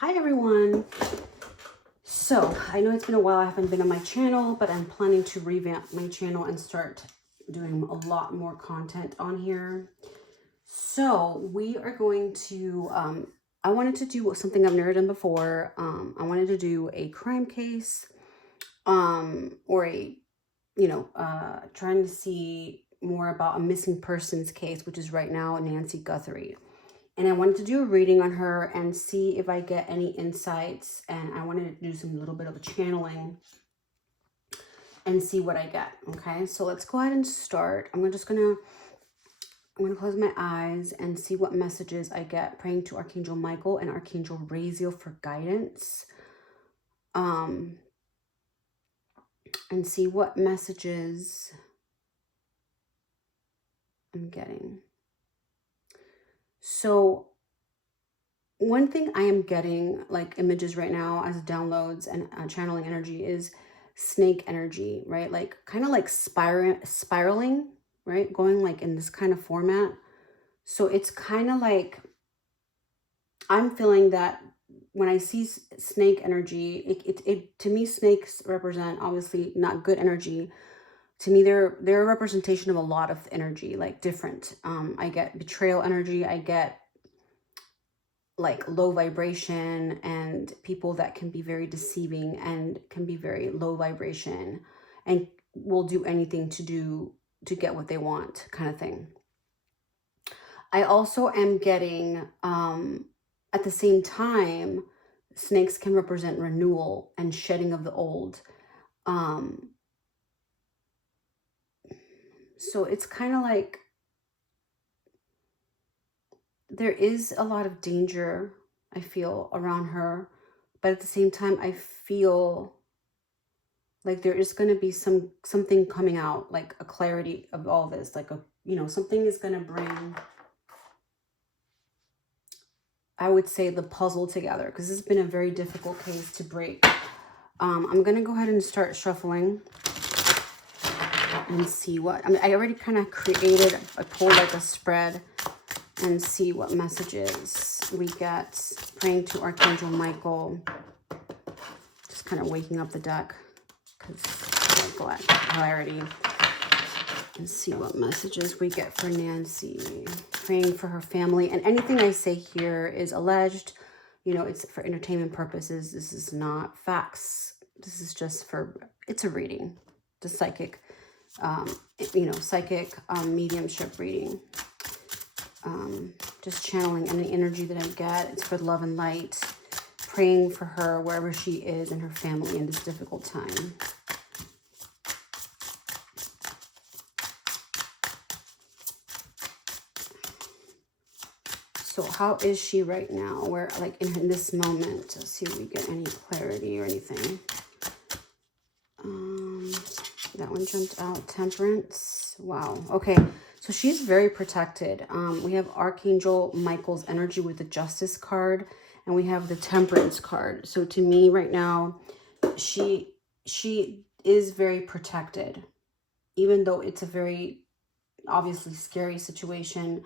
Hi everyone. So I know it's been a while I haven't been on my channel, but I'm planning to revamp my channel and start doing a lot more content on here. So we are going to, I wanted to do something I've never done before. I wanted to do a crime case, or trying to see more about a missing persons case, which is right now Nancy Guthrie. And I wanted to do a reading on her and see if I get any insights. And I wanted to do some little bit of a channeling and see what I get. Okay, so let's go ahead and start. I'm gonna close my eyes and see what messages I get. Praying to Archangel Michael and Archangel Raziel for guidance. And see what messages I'm getting. So one thing I am getting like images right now as downloads and channeling energy is snake energy, right? Like kind of like spiraling, right? Going like in this kind of format. So it's kind of like, I'm feeling that when I see snake energy, it to me, snakes represent obviously not good energy. To me, they're a representation of a lot of energy, like different. I get betrayal energy. I get like low vibration and people that can be very deceiving and can be very low vibration and will do anything to get what they want, kind of thing. I also am getting, at the same time, snakes can represent renewal and shedding of the old. So it's kind of like there is a lot of danger, I feel, around her, but at the same time, I feel like there is going to be something coming out, like a clarity of all this, like something is going to bring, I would say, the puzzle together, because this has been a very difficult case to break. I'm going to go ahead and start shuffling and see what, I already kind of created, I pulled like a spread and see what messages we get. Praying to Archangel Michael. Just kind of waking up the deck because clarity. And see what messages we get for Nancy. Praying for her family. And anything I say here is alleged. It's for entertainment purposes. This is not facts. This is just it's a reading. The psychic, mediumship reading. Just channeling any energy that I get. It's for love and light. Praying for her wherever she is and her family in this difficult time. So how is she right now? Where, like, in this moment? Let's see if we get any clarity or anything. That one jumped out. Temperance. Wow. Okay. So she's very protected. We have Archangel Michael's energy with the Justice card. And we have the Temperance card. So to me right now, she is very protected. Even though it's a very obviously scary situation,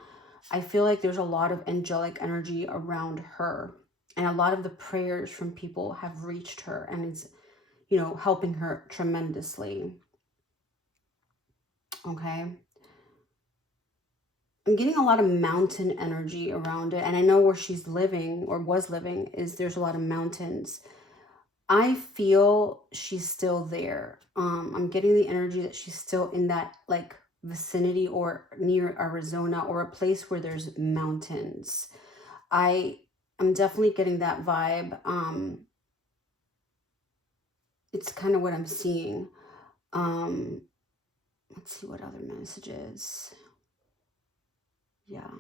I feel like there's a lot of angelic energy around her. And a lot of the prayers from people have reached her and it's, helping her tremendously. Okay. I'm getting a lot of mountain energy around it. And I know where she's living or was living there's a lot of mountains. I feel she's still there. I'm getting the energy that she's still in that like vicinity or near Arizona or a place where there's mountains. I'm definitely getting that vibe. It's kind of what I'm seeing. Let's see what other messages. Yeah.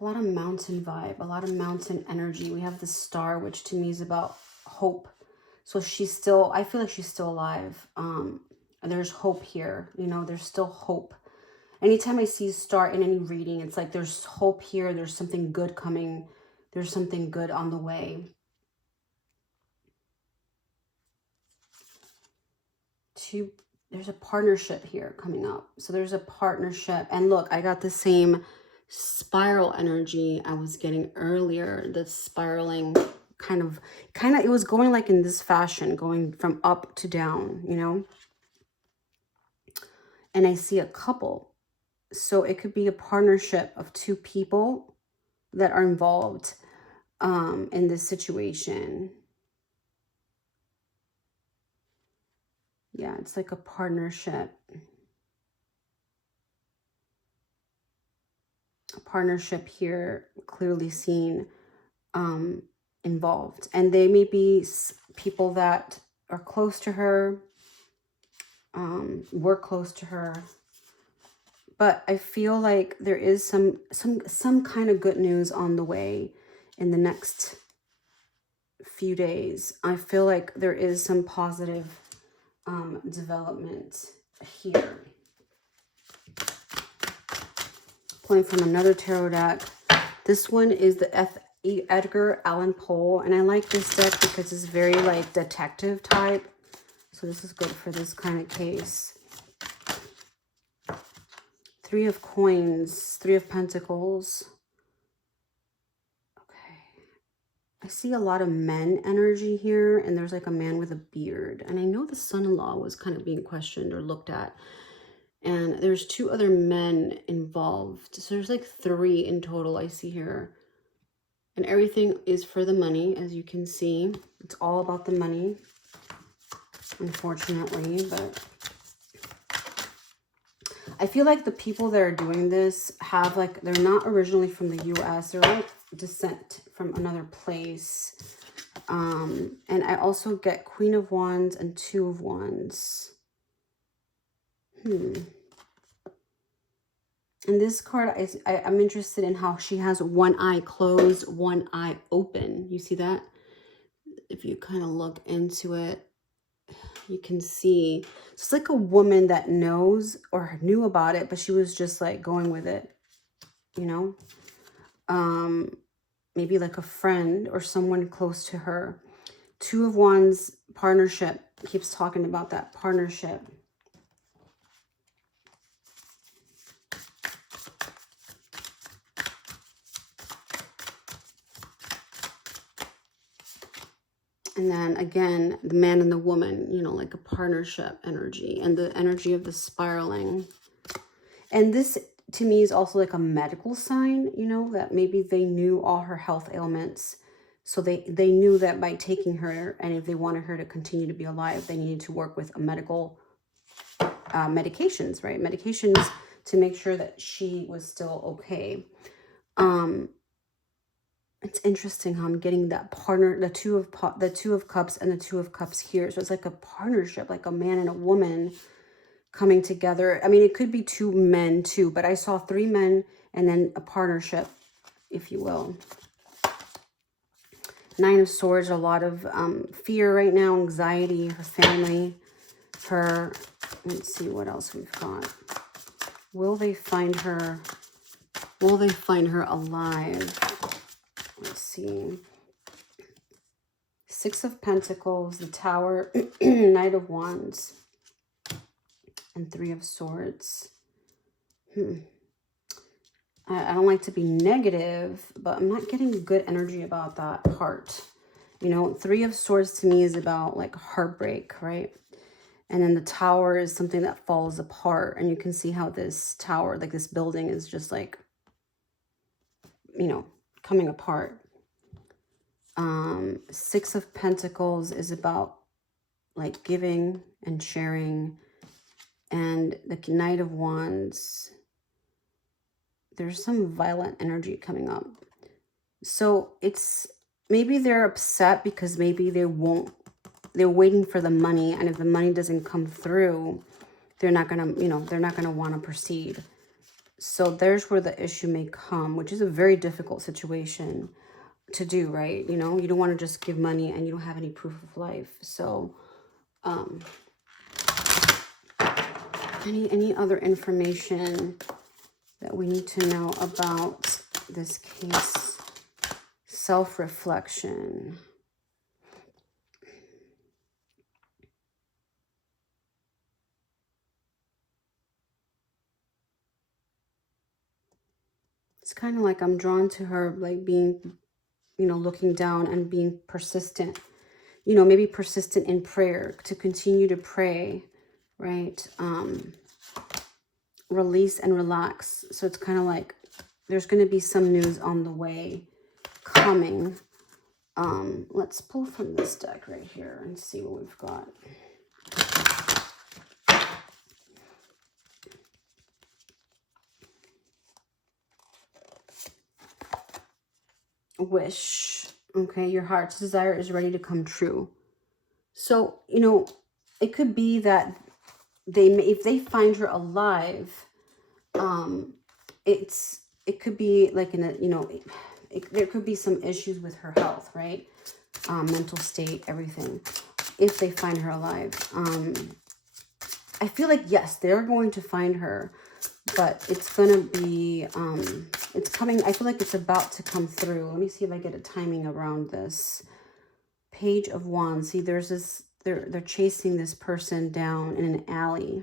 A lot of mountain vibe, a lot of mountain energy. We have the star, which to me is about hope. So I feel like she's still alive. There's hope here. There's still hope. Anytime I see star in any reading, it's like there's hope here. There's something good coming. There's something good on the way. There's a partnership here coming up. So there's a partnership. And look, I got the same spiral energy I was getting earlier. The spiraling kind of, it was going like in this fashion, going from up to down, you know? And I see a couple. So it could be a partnership of two people that are involved in this situation. Yeah, it's like a partnership. A partnership here, clearly seen, involved. And they may be people that are close to her, work close to her. But I feel like there is some kind of good news on the way in the next few days. I feel like there is some positive development here. Pulling from another tarot deck. This one is the Edgar Allan Poe, and I like this deck because it's very like detective type. So this is good for this kind of case. Three of Coins, Three of Pentacles. Okay. I see a lot of men energy here, and there's like a man with a beard. And I know the son-in-law was kind of being questioned or looked at. And there's two other men involved. So there's like three in total I see here. And everything is for the money, as you can see. It's all about the money, unfortunately. But I feel like the people that are doing this have like, they're not originally from the US. They're like descent from another place. And I also get Queen of Wands and Two of Wands. And this card, I'm interested in how she has one eye closed, one eye open. You see that? If you kind of look into it, you can see. It's like a woman that knows or knew about it, but she was just like going with it, you know? Maybe like a friend or someone close to her. Two of Wands, partnership. Keeps talking about that partnership. And then again, the man and the woman, you know, like a partnership energy, and the energy of the spiraling. And this to me is also like a medical sign, you know, that maybe they knew all her health ailments. So they knew that by taking her, and if they wanted her to continue to be alive, they needed to work with a medical medications, right? Medications to make sure that she was still okay. It's interesting how I'm getting that partner, the two of cups and the Two of Cups here. So it's like a partnership, like a man and a woman coming together. I mean, it could be two men too, but I saw three men and then a partnership, if you will. Nine of Swords, a lot of fear right now, anxiety, her family, her, let's see what else we've got. Will they find her? Will they find her alive? Let's see. Six of Pentacles, the Tower, Knight of Wands, and Three of Swords. I don't like to be negative, but I'm not getting good energy about that part. You know, Three of Swords to me is about like heartbreak, right? And then the Tower is something that falls apart. And you can see how this tower, like this building, is just like, you know, coming apart. Six of Pentacles is about like giving and sharing. And the Knight of Wands, there's some violent energy coming up. So it's, maybe they're upset because maybe they're waiting for the money. And if the money doesn't come through, they're not going to, you know, they're not going to want to proceed. So there's where the issue may come, which is a very difficult situation to do, right? You know, you don't want to just give money and you don't have any proof of life. So, any other information that we need to know about this case? Self-reflection. It's kind of like I'm drawn to her like being you know, looking down and being persistent, you know, maybe persistent in prayer, to continue to pray, right? Release and relax. So it's kind of like there's going to be some news on the way coming. Let's pull from this deck right here and see what we've got. Wish. Okay, your heart's desire is ready to come true. So, you know, it could be that they may, if they find her alive, it could be like in a, you know, there could be some issues with her health, right? Mental state, everything. If they find her alive, I feel like, yes, they're going to find her, but it's going to be, it's coming. I feel like it's about to come through. Let me see if I get a timing around this. Page of Wands. See, there's this, they're chasing this person down in an alley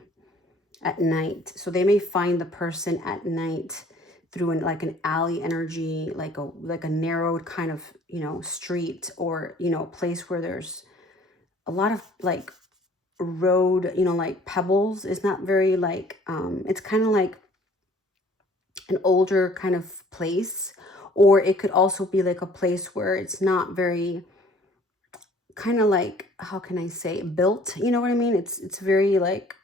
at night. So they may find the person at night through like an alley energy, like a narrowed kind of, you know, street, or, you know, a place where there's a lot of like road, you know, like pebbles. It's not very like, it's kind of like an older kind of place, or it could also be like a place where it's not very, kind of like, how can I say, built, you know what I mean? It's very like,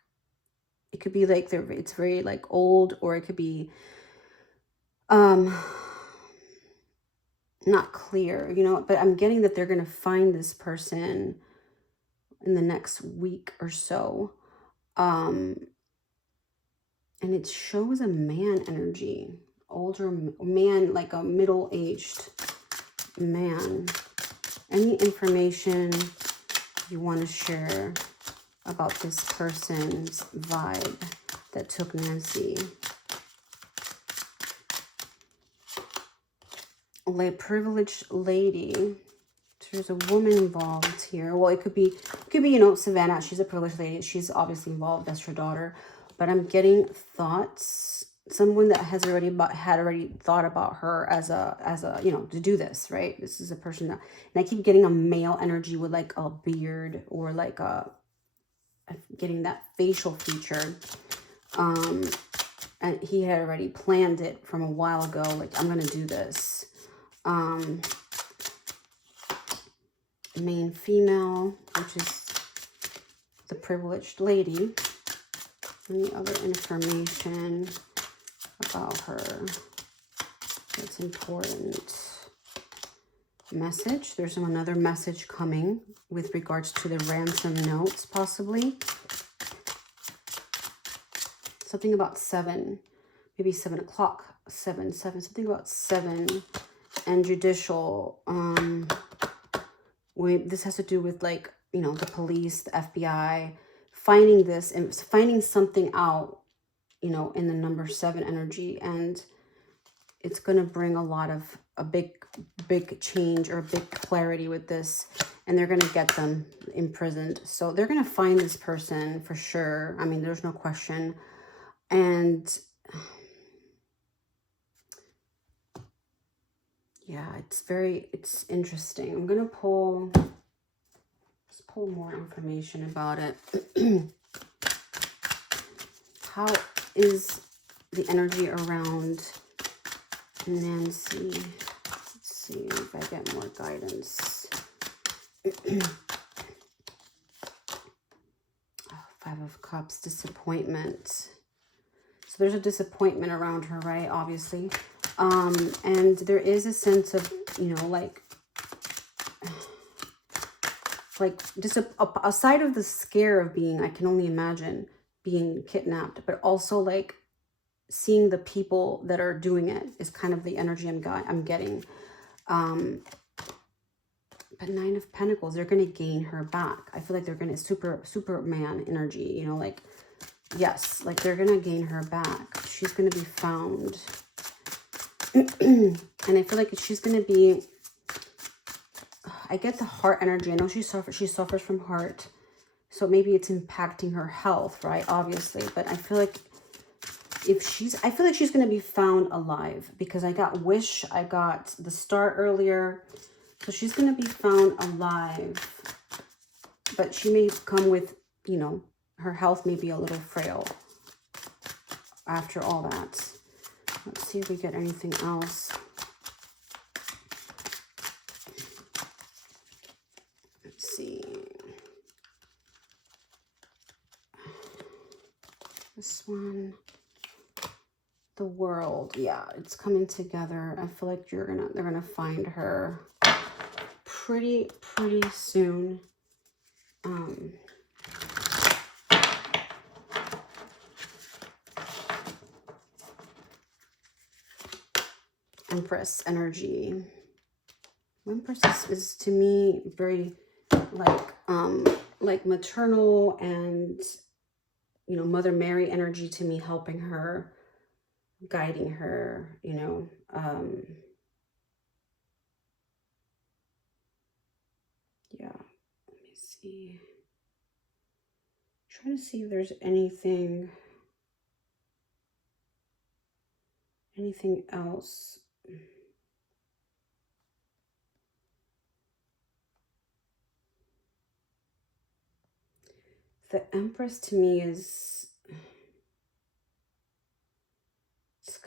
it could be like it's very like old, or it could be not clear, you know, but I'm getting that they're going to find this person in the next week or so. And it shows a man energy, older man, like a middle-aged man. Any information you want to share about this person's vibe that took Nancy? Like privileged lady. There's a woman involved here. Well, it could be, you know, Savannah. She's a privileged lady. She's obviously involved. That's her daughter. But I'm getting thoughts. Someone that has already thought about her as a, you know, to do this, right? This is a person that, and I keep getting a male energy with like a beard, or like I'm getting that facial feature. And he had already planned it from a while ago. Like, I'm going to do this. Main female, which is the privileged lady. Any other information about her that's important? Message. There's another message coming with regards to the ransom notes, possibly. Something about 7, maybe 7 o'clock, 7, something about 7, and judicial. This has to do with, like, you know, the police, the FBI, finding this and finding something out, you know, in the number 7 energy. And it's going to bring a big change, or a big clarity with this. And they're going to get them imprisoned. So they're going to find this person for sure. I mean, there's no question. And yeah, it's interesting. I'm going to let's pull more information about it. How is the energy around Nancy? Let's see if I get more guidance. 5 of Cups, disappointment. So there's a disappointment around her, right? Obviously. And there is a sense of, you know, like just aside of the scare of being, I can only imagine being kidnapped, but also like seeing the people that are doing it is kind of the energy I'm getting. But 9 of Pentacles, they're going to gain her back. I feel like they're going to Superman energy, you know, like, yes, like they're going to gain her back. She's going to be found. And I feel like she's going to be, I get the heart energy. I know she suffers from heart. So maybe it's impacting her health, right? Obviously. But I feel like I feel like she's going to be found alive, because I got wish, I got the star earlier. So she's going to be found alive, but she may come with, you know, her health may be a little frail after all that. Let's see if we get anything else. Let's see. This one. The world. Yeah, it's coming together. I feel like they're gonna find her pretty soon. Empress energy. Empress is to me very like maternal, and you know, Mother Mary energy to me, helping her, guiding her, you know. Yeah, let me see. Trying to see if there's anything else. The Empress to me is,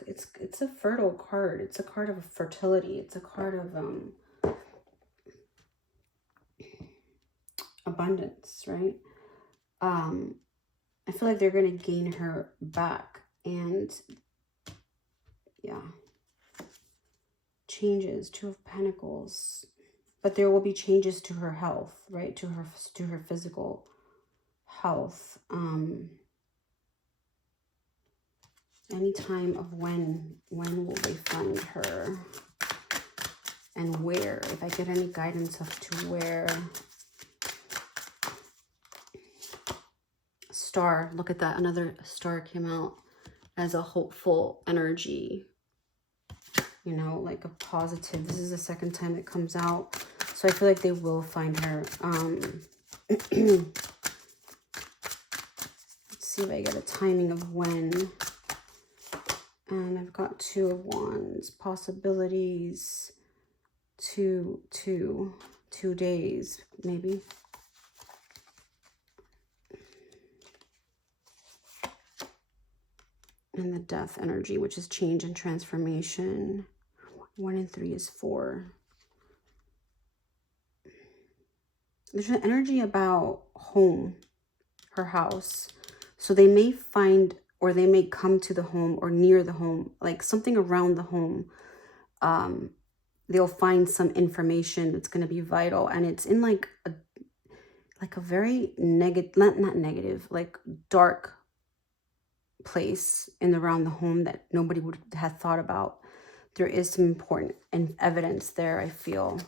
it's a fertile card. It's a card of fertility. It's a card of abundance, right? I feel like they're going to gain her back, and yeah, changes. Two of Pentacles, but there will be changes to her health, right? To her physical health. Any time of when will they find her, and where? If I get any guidance of to where. Star, look at that, another star came out as a hopeful energy, you know, like a positive. This is the second time it comes out, so I feel like they will find her. Let's see if I get a timing of when. And I've got Two of Wands, possibilities, two days maybe. And the Death energy, which is change and transformation. 1 and 3 is 4. There's an energy about home, her house. So they may find, or they may come to the home or near the home, like something around the home. They'll find some information that's going to be vital, and it's in like a very negative, not negative, like dark place in around the home that nobody would have thought about. There is some important evidence there, I feel.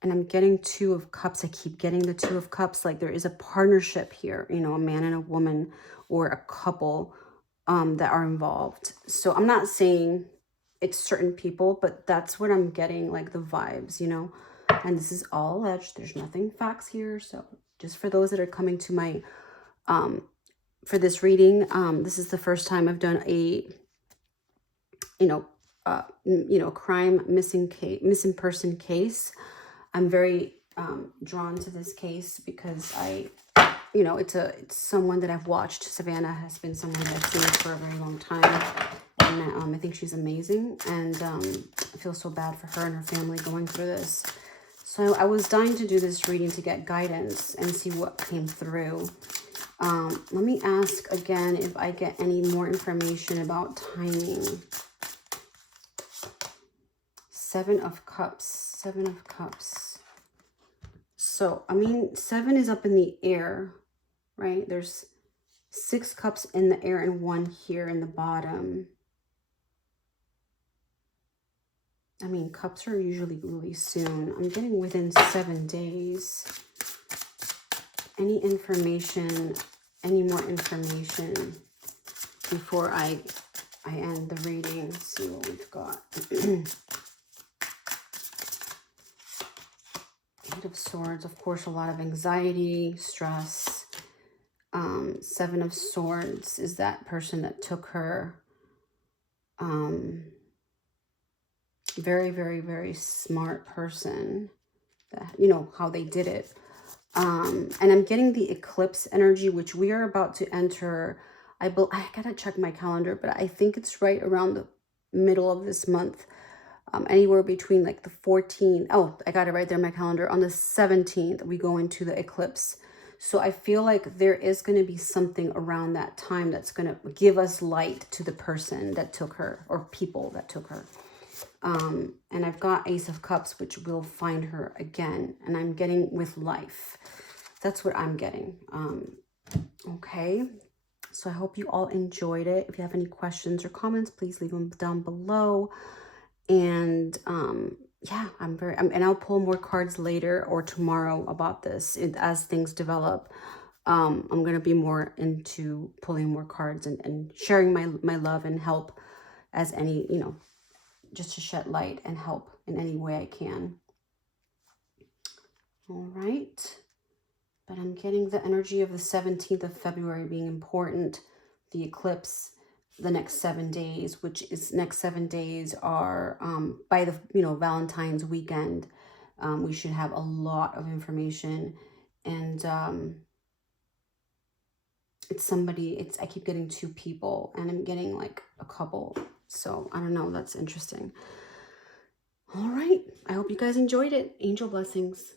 And I'm getting Two of Cups. I keep getting the Two of Cups. Like there is a partnership here, you know, a man and a woman, or a couple that are involved. So I'm not saying it's certain people, but that's what I'm getting, like the vibes, you know. And this is all alleged. There's nothing facts here. So just for those that are coming to my for this reading, this is the first time I've done a crime missing person case. I'm very drawn to this case because it's someone that I've watched. Savannah has been someone that I've seen for a very long time, and I think she's amazing, and I feel so bad for her and her family going through this. So I was dying to do this reading to get guidance and see what came through. Let me ask again if I get any more information about timing. 7 of Cups. 7 of Cups. So, I mean, 7 is up in the air, right? There's 6 cups in the air and 1 here in the bottom. I mean, cups are usually really soon. I'm getting within 7 days. Any information, any more information before I end the reading? Let's see what we've got. 8 of Swords, of course, a lot of anxiety, stress. 7 of Swords is that person that took her Very, very, very smart person. You know, how they did it. And I'm getting the eclipse energy, which we are about to enter. I gotta check my calendar, but I think it's right around the middle of this month. Anywhere between like the 14th. Oh, I got it right there in my calendar. On the 17th, we go into the eclipse. So I feel like there is going to be something around that time that's going to give us light to the person that took her, or people that took her. And I've got Ace of Cups, which will find her again. And I'm getting with life. That's what I'm getting. Okay. So I hope you all enjoyed it. If you have any questions or comments, please leave them down below. And yeah, and I'll pull more cards later or tomorrow about this as things develop. I'm going to be more into pulling more cards and sharing my love and help as any, you know, just to shed light and help in any way I can. All right. But I'm getting the energy of the 17th of February being important, the eclipse, the next 7 days, which is next 7 days are by the, you know, Valentine's weekend. We should have a lot of information. And I keep getting 2 people and I'm getting like a couple. So I don't know, that's interesting. All right. I hope you guys enjoyed it. Angel blessings.